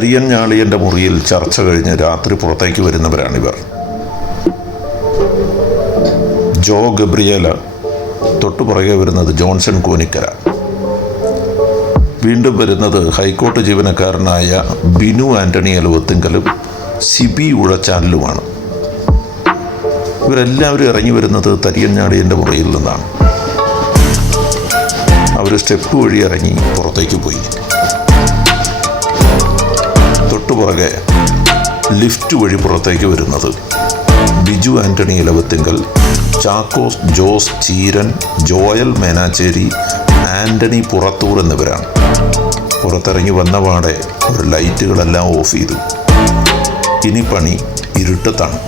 തരിയൻ ഞാളിയൻ്റെ മുറിയിൽ ചർച്ച കഴിഞ്ഞ് രാത്രി പുറത്തേക്ക് വരുന്നവരാണിവർ. ജോ ഗബ്രിയേല, തൊട്ടുപുറകെ വരുന്നത് ജോൺസൺ കൂനിക്കര, വീണ്ടും വരുന്നത് ഹൈക്കോടതി ജീവനക്കാരനായ ബിനു ആൻ്റണി എലവത്തിങ്കലും സിബി ഉഴച്ചാലിലുമാണ്. ഇവരെല്ലാവരും ഇറങ്ങി വരുന്നത് തരിയൻ ഞാളിയൻ്റെ മുറിയിൽ നിന്നാണ്. അവർ സ്റ്റെപ്പ് വഴി ഇറങ്ങി പുറത്തേക്ക് പോയി. തൊട്ടുപുറകെ ലിഫ്റ്റ് വഴി പുറത്തേക്ക് വരുന്നത് ബിജു ആൻ്റണി എലവത്തിങ്കൽ, ചാക്കോസ് ജോസ് ചീരൻ, ജോയൽ മേനാച്ചേരി, ആൻ്റണി പുറത്തൂർ എന്നിവരാണ്. പുറത്തിറങ്ങി വന്നപാടെ ഒരു ലൈറ്റുകളെല്ലാം ഓഫ് ചെയ്തു. ഇനി പണി ഇരുട്ടത്താണ്.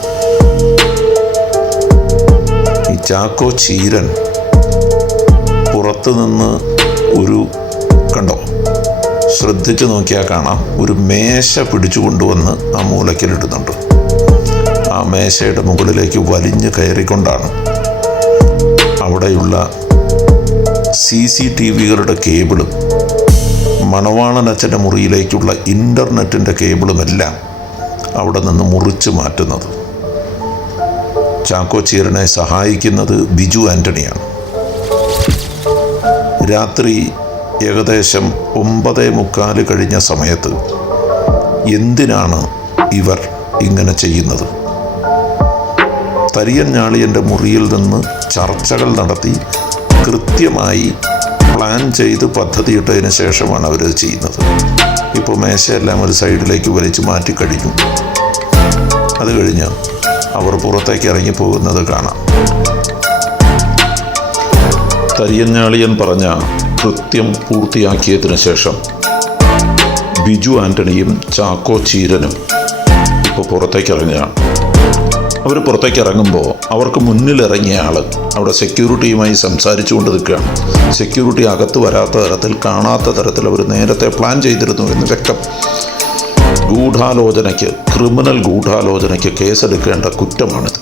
ഈ ചാക്കോ ചീരൻ പുറത്തു നിന്ന് ഒരു കണ്ടോ, ശ്രദ്ധിച്ചു നോക്കിയാൽ കാണാം, ഒരു മേശ പിടിച്ചു കൊണ്ടുവന്ന് ആ മൂലയ്ക്കലിടുന്നുണ്ട്. ആ മേശയുടെ മുകളിലേക്ക് വലിഞ്ഞു കയറിക്കൊണ്ടാണ് അവിടെയുള്ള CCTVകളുടെ കേബിളും മണവാളനച്ഛൻ്റെ മുറിയിലേക്കുള്ള ഇൻ്റർനെറ്റിൻ്റെ കേബിളുമെല്ലാം അവിടെ നിന്ന് മുറിച്ച് മാറ്റുന്നത്. ചാക്കോ ചീരനെ സഹായിക്കുന്നത് ബിജു ആൻ്റണിയാണ്. രാത്രി ഏകദേശം 9:45 കഴിഞ്ഞ സമയത്ത് എന്തിനാണ് ഇവർ ഇങ്ങനെ ചെയ്യുന്നത്? തരിയൻ ഞാളിയൻ്റെ മുറിയിൽ നിന്ന് ചർച്ചകൾ നടത്തി കൃത്യമായി പ്ലാൻ ചെയ്ത് പദ്ധതിയിട്ടതിന് ശേഷമാണ് അവരത് ചെയ്യുന്നത്. ഇപ്പോൾ മേശയെല്ലാം ഒരു സൈഡിലേക്ക് വലിച്ചു മാറ്റിക്കഴിഞ്ഞു. അത് കഴിഞ്ഞ് അവർ പുറത്തേക്ക് ഇറങ്ങിപ്പോകുന്നത് കാണാം. തരിയൻ ഞാളിയൻ പറഞ്ഞ കൃത്യം പൂർത്തിയാക്കിയതിനു ശേഷം ബിജു ആൻ്റണിയും ചാക്കോ ചീരനും ഇപ്പോൾ പുറത്തേക്ക് ഇറങ്ങുകയാണ്. അവർ പുറത്തേക്ക് ഇറങ്ങുമ്പോൾ അവർക്ക് മുന്നിലിറങ്ങിയ ആൾ അവിടെ സെക്യൂരിറ്റിയുമായി സംസാരിച്ചു കൊണ്ട് നിൽക്കുകയാണ്. സെക്യൂരിറ്റി അകത്ത് വരാത്ത തരത്തിൽ, കാണാത്ത തരത്തിൽ അവർ നേരത്തെ പ്ലാൻ ചെയ്തിരുന്നു എന്ന് വ്യക്തം. ഗൂഢാലോചനയ്ക്ക്, ക്രിമിനൽ ഗൂഢാലോചനയ്ക്ക് കേസെടുക്കേണ്ട കുറ്റമാണിത്.